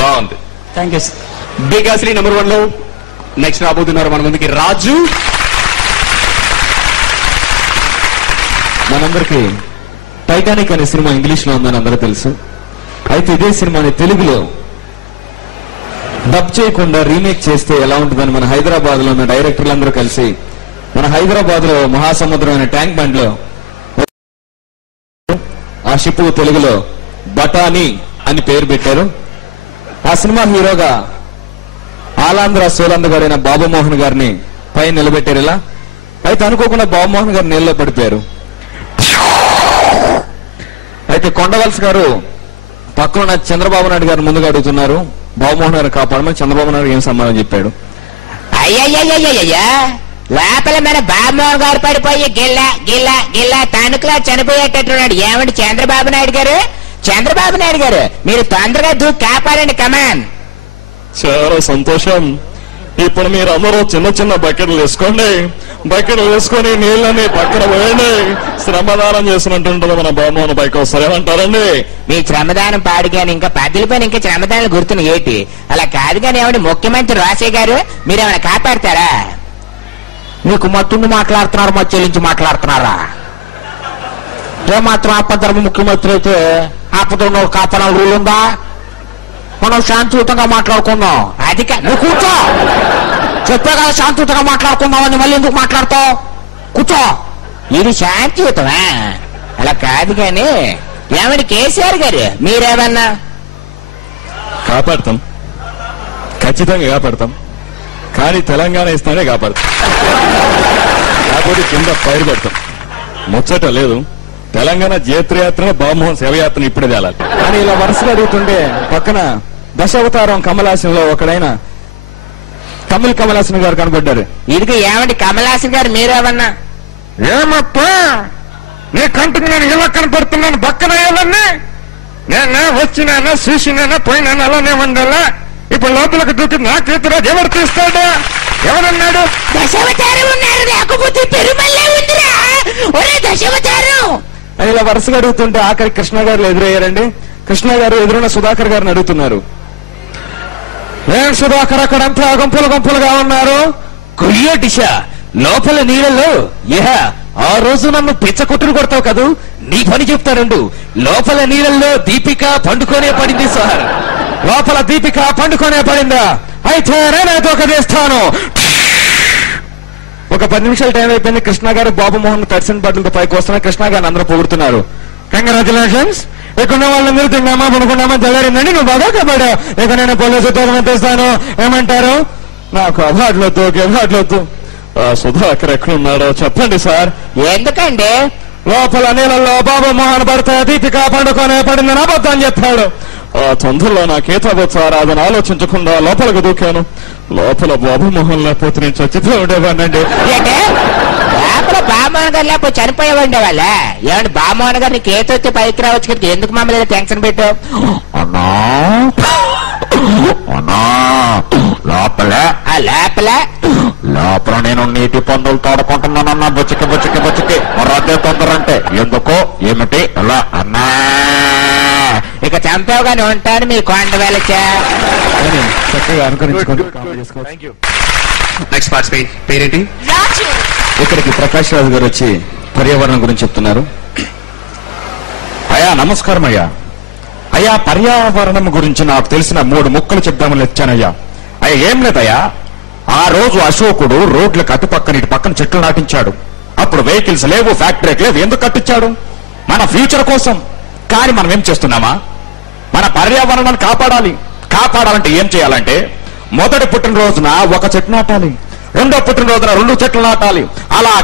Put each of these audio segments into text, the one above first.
బాగుంది. Thank you. బీకాశ్రీ number 1 లో next రాబోతున్నారు మన ముందుకి రాజు. మనందరికి టైటానిక్ అనే సినిమా ఇంగ్లీష్ లో ఉందని అందరూ తెలుసు. అయితే ఇదే సినిమాని తెలుగులో డబ్ చేయకుండా రీమేక్ చేస్తే ఎలా ఉంటుందని మన హైదరాబాద్ లో ఉన్న డైరెక్టర్లందరూ కలిసి మన హైదరాబాద్ లో మహాసముద్రమైన ట్యాంక్ బండ్ లో ఆ షిప్ తెలుగులో బటానీ అని పేరు పెట్టారు. ఆ సినిమా హీరోగా ఆలాంధ్ర సోలందగాడైన బాబుమోహన్ గారిని పైన నిలబెట్టారు. ఇలా అయితే అనుకోకుండా బాబుమోహన్ గారు నీళ్ళలో పడిపోయారు. అయితే కొండవలస గారు పక్కన చంద్రబాబు నాయుడు గారు ముందుగా అడుగుతున్నారు, బాబుమోహన్ గారు కాపాడమని. చంద్రబాబు నాయుడు ఏం సమాధానం చెప్పాడు? అయ్యయ్యయ్యయ్యా, లోపల మన బాబుమోహన్ గారు పడిపోయి గిల్లా గిల్లా గిల్లా తణుకులా చనిపోయేటట్టున్నాడు. ఏమండి చంద్రబాబు నాయుడు గారు, చంద్రబాబు నాయుడు గారు మీరు తొందరగా దూకి కాపాడండి. కమాన్. చాలా సంతోషం. ఇప్పుడు మీరు అందరూ చిన్న చిన్న బకెట్లు వేసుకోండి. బకెట్లు వేసుకొని నీళ్ళని పక్కన పోయండి. శ్రమదానం చేసినట్టుంటుంది మన బాబుమోహన్ పైకి వస్తారు. ఏమంటారండి? మీ శ్రమదానం పాడు కానీ ఇంకా పద్దుల పైన ఇంకా శ్రమదానాలు గుర్తున్నాయి ఏంటి? అలా కాదు కానీ ఏమండి ముఖ్యమంత్రి రాజశేఖర్ గారు మీరేమైనా కాపాడతారా? మీకు మట్టుండి మాట్లాడుతున్నారు, మా చెల్లించి మాట్లాడుతున్నారా? ఏమాత్రం ఆపద్ధర్మ ముఖ్యమంత్రి అయితే ఆపద కాపాడాలి రూల్ ఉందా? మనం శాంతియుతంగా మాట్లాడుకుందాం. అది నువ్వు కూర్చో, చెప్పే కదా శాంతియుతంగా మాట్లాడుకుందామని మళ్ళీ ఎందుకు మాట్లాడతావు? కూర్చో. ఇది శాంతియుతమా? అలా కాదు కానీ ఏమండి కేసీఆర్ గారు మీరేమన్నా కాపాడతాం, ఖచ్చితంగా కాపాడతాం. కానీ తెలంగాణ ఇస్తానే కాపాడతాం. కాకపోతే కింద పైరు పెడతాం. ముచ్చట లేదు. తెలంగాణ జయత్రయాత్ర బాబుమోహన్ శవయాత్ర ఇప్పుడే తేలాలి. కానీ ఇలా వరుసగా అడుగుతుంటే పక్కన దశావతారం కమలాసంలో ఒకడైన తమిళ కమలాసన్ గారు కనబడ్డారు. ఇదిగో ఏమండి కమలాసన్ గారు మీరేమన్నా? ఏమప్పా నీ కంటికి నేను ఇలా కనపడుతున్నాను? పక్కన ఏమన్నా నేను వచ్చినానా చూసినానా పోయినానా అలానే ఉండాలా? ఇప్పుడు లోపలికి దూకి నాకు ఇతర ఎవరు తీస్తాడా? ఎవరన్నాడు? దశావతారం ఉన్నారు, లేకపోతే పెరుమల్లే ఉందిరా. ఒరే దశావతారం. అని ఇలా వరుసగా అడుగుతుంటే ఆఖరి కృష్ణ గారు ఎదురయ్యారండి. కృష్ణ గారు ఎదురున్న సుధాకర్ గారిని అడుగుతున్నారు, ఏం సుధాకర్ అక్కడంతా గుంపులు గుంపులుగా ఉన్నారు? కొయ్య దిశ లోపల నీళ్ళలో ఆ రోజు నన్ను పిచ్చకొట్టును కొడతావు కదూ, నీ పని చెప్తారండు. లోపల నీళ్ళల్లో దీపిక పండుకొనే పడింది సార్. లోపల దీపిక పండుకొనే పడిందా? అయితే నేనే తోకదేస్తాను. ఒక 10 నిమిషాలు టైం అయిపోయింది. కృష్ణ గారు బాబుమోహన్ తడిసిన బట్టలతో పైకి వస్తున్నారు. కృష్ణ గారిని అందరూ పొగుడుతున్నారు. కంగ్రాచులేషన్స్, ఇక్కడ వాళ్ళందరూ తిన్నామా పనుకున్నామా తెల్లారిందండి, నువ్వు బాగా కాపాడావు. ఇక నేను పోలీసు ఉద్యోగం తెస్తాను. ఏమంటారు? నాకు అవార్డులొద్దు, అవార్డులొద్దు. సుధాకర్ ఎక్కడున్నాడో చెప్పండి సార్. ఎందుకండి? లోపల నీళ్ళల్లో బాబుమోహన్ పడితే దీపిక పండుకొనే పడిందని అబద్ధం చెప్పాడు. ఆ తొందరలో నాకేతవచ్చు రాదని ఆలోచించకుండా లోపలికి దూకాను. లోపల బాబుమోహన్ లేకపోతే నేను చచ్చిపోయి ఉండేవాడినండి. లోపల బాబుమోహన్ గారు లేకపోతే చనిపోయేవాడి వాళ్ళ. ఏమంటే బాబుమోహన్ గారిని కేతొచ్చి పైకి రావచ్చు కదా, ఎందుకు మమ్మల్ని టెన్షన్ పెట్టావు? అన్నా అన్నా లోపల లోపల లోపల నేను నీటి పందులు తోడుకుంటున్నానన్నా. బుచ్చికి బుచ్చికి బుచ్చికి మరొద్దే తొందర అంటే ఎందుకో ఏమిటి అలా అన్నా? ఇక చంపావుగానే ఉంటాను మీ కొండ వెలచా. చక్కగా అనుకరించుకోండి. నెక్స్ట్ పార్టిసిపెంట్ పేరేంటి? ఇక్కడికి ప్రకాష్ రాజు గారు వచ్చి పర్యావరణం గురించి చెప్తున్నారు. అయ్యా నమస్కారం అయ్యా. అయ్యా పర్యావరణం గురించి నాకు తెలిసిన 3 ముక్కలు చెప్దామని వచ్చానయ్యా. అయ్యా ఏం లేదయ్యా, ఆ రోజు అశోకుడు రోడ్లకు అటుపక్కన ఇటు పక్కన చెట్లు నాటించాడు. అప్పుడు వెహికల్స్ లేవు, ఫ్యాక్టరీకి లేవు. ఎందుకు కట్టించాడు? మన ఫ్యూచర్ కోసం. కానీ మనం ఏం చేస్తున్నామా? మన పర్యావరణాన్ని కాపాడాలంటే ఏం చేయాలంటే మొదటి పుట్టినరోజున 1 చెట్టు నాటాలి, రెండో పుట్టినరోజున 2 చెట్లు నాటాలి. అలా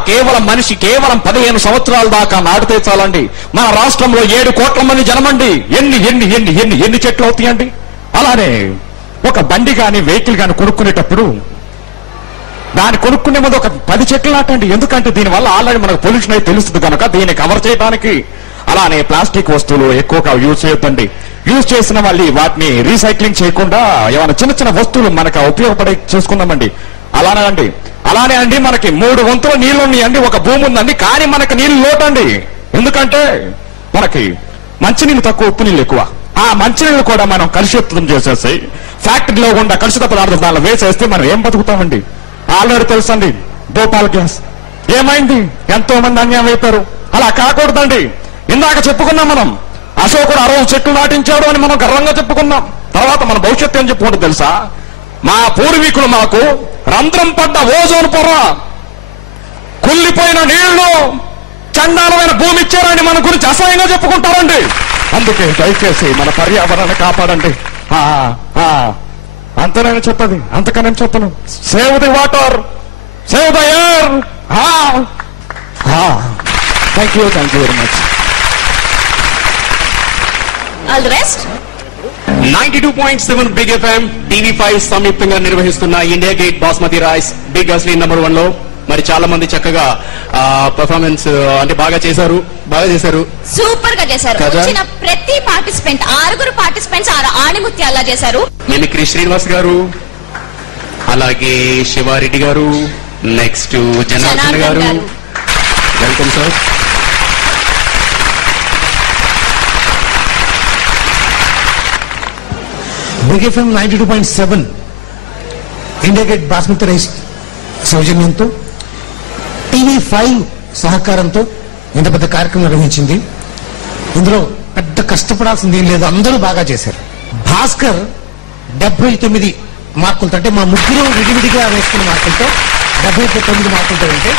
మనిషి కేవలం 15 సంవత్సరాల దాకా నాటితే చాలండి. మన రాష్ట్రంలో 7 కోట్ల మంది జనమండి. ఎన్ని ఎన్ని ఎన్ని ఎన్ని ఎన్ని చెట్లు అవుతాయండి? అలానే ఒక బండి గాని వెహికల్ గాని కొనుక్కునేటప్పుడు దాన్ని కొనుక్కునే ముందు ఒక 10 చెట్లు నాటండి. ఎందుకంటే దీనివల్ల ఆల్రెడీ మనకు పొల్యూషన్ అయితే తెలుస్తుంది కనుక దీన్ని కవర్ చేయడానికి. అలానే ప్లాస్టిక్ వస్తువులు ఎక్కువగా యూజ్ చేయొద్దండి. యూజ్ చేసిన మళ్ళీ వాటిని రీసైక్లింగ్ చేయకుండా ఏమైనా చిన్న చిన్న వస్తువులు మనకు ఉపయోగపడే చేసుకుందామండి. అలానే అండి మనకి 3 వంతుల నీళ్లు ఉన్నాయండి, ఒక భూమి ఉందండి. కానీ మనకి నీళ్లు లోటండి. ఎందుకంటే మనకి మంచినీళ్ళు తక్కువ, ఉప్పు నీళ్ళు ఎక్కువ. ఆ మంచినీళ్ళు కూడా మనం కలుషితం చేసేసి ఫ్యాక్టరీలో ఉన్న కలుషిత పదార్థం దానిలో వేసేస్తే మనం ఏం బతుకుతామండి? ఆల్రెడీ తెలుసండి భోపాల్ గ్యాస్ ఏమైంది, ఎంతో మంది అన్యాయం అయిపోయారు. అలా కాకూడదండి. ఇందాక చెప్పుకున్నాం మనం, అశోకుడు 60 చెట్లు నాటించాడు అని మనం గర్వంగా చెప్పుకున్నాం. తర్వాత మన భవిష్యత్తు ఏం చెప్పుకుంటే తెలుసా? మా పూర్వీకులు మాకు రంధ్రం పడ్డ ఓజోన్ పొర, కుళ్ళిపోయిన నీళ్లు, చండాలమైన భూమి ఇచ్చారని మన గురించి అసహ్యంగా చెప్పుకుంటారండి. అందుకే దయచేసి మన పర్యావరణాన్ని కాపాడండి. అంత నేను చెప్పది, అంతకనే చెప్పను. Save the water, save the air. Thank you very much. All the best. 92.7 big FM TV five సంయుక్తంగా నిర్వహిస్తున్న India gate basmati rice big అస్లీన్ నెంబర్ 1 లో మరి చాలా మంది చక్కగా పర్ఫార్మెన్స్ అంటే బాగా చేశారు. సూపర్ గా చేశారు. వచ్చిన ప్రతి పార్టిసిపెంట్ 6 పార్టిసిపెంట్స్ ఆణిముత్యాల్లా చేశారు. మిమిక్రీ శ్రీనివాస్ గారు, అలాగే శివారెడ్డి గారు, నెక్స్ట్ జనార్దన్ గారు. Welcome sir. Big FM 92.7 India gate basmati rice సౌజన్యంతో టీవీ5 సహకారంతో ఇంత పెద్ద కార్యక్రమం నిర్వహించింది. ఇందులో పెద్ద కష్టపడాల్సింది ఏం లేదు, అందరూ బాగా చేశారు. భాస్కర్ 79 మార్కులతో, అంటే మా ముగ్గురు విడివిడిగా వేసుకున్న మార్కులతో 79 మార్కులతో ఉంటే,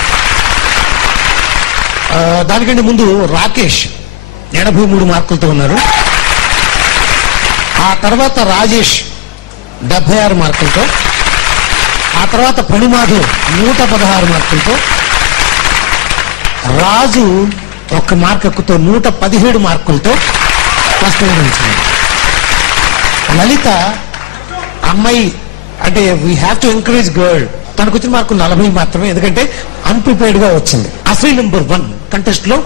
దానికంటే ముందు రాకేష్ 83 మార్కులతో ఉన్నారు. ఆ తర్వాత రాజేష్ 76 మార్కులతో, ఆ తర్వాత పణిమాధవ్ 116 మార్కులతో, రాజు 1 మార్క్ ఎక్కువతో 117 మార్కులతో ఫస్ట్ నిలిచాడు. లలిత అమ్మాయి, అంటే we have to encourage girl, తనకు వచ్చిన మార్కు 40 మాత్రమే, ఎందుకంటే అన్ప్రిపేర్డ్ గా వచ్చింది. అసలు నెంబర్ 1 కంటెస్ట్ లో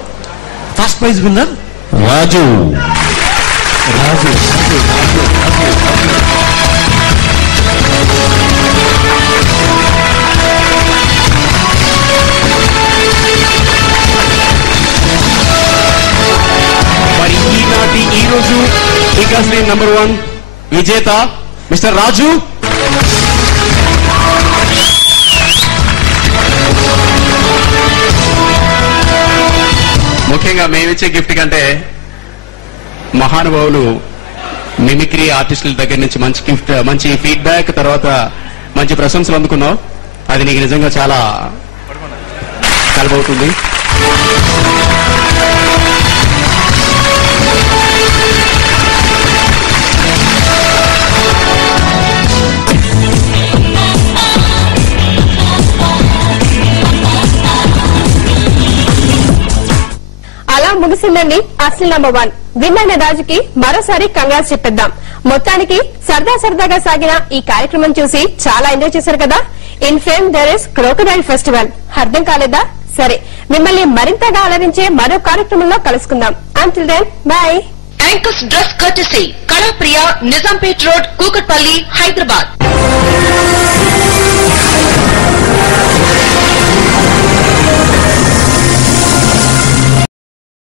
ఫస్ట్ ప్రైజ్ విన్నర్ రాజు. మరి ఈ రోజు బిగ్ అస్లీన్ నెంబర్ 1 విజేత మిస్టర్ రాజు. ముఖ్యంగా మేమిచ్చే గిఫ్ట్ కంటే మహానుభావులు మిమిక్రీ ఆర్టిస్టుల దగ్గర నుంచి మంచి గిఫ్ట్, మంచి ఫీడ్బ్యాక్, తర్వాత మంచి ప్రశంసలు అందుకున్నావు. అది నీకు నిజంగా చాలా కలబవుతుంది. అలా ముగిసిందండి అసలు నెంబర్ 1 విన్నర్ రాజుకి మరోసారి కంగ్రాట్స్ చెప్పేద్దాం. మొత్తానికి సరదాగా సాగిన ఈ కార్యక్రమం చూసి చాలా ఎంజాయ్ చేశారు కదా. In fame there is crocodile festival. అర్థం కాలేదా? సరే, మిమ్మల్ని మరింతగా అలరించే మరో కార్యక్రమంలో కలుసుకుందాం. Until then bye. Anchors dress courtesy Kalapriya, Nizampet road, Kukatpally, Hyderabad.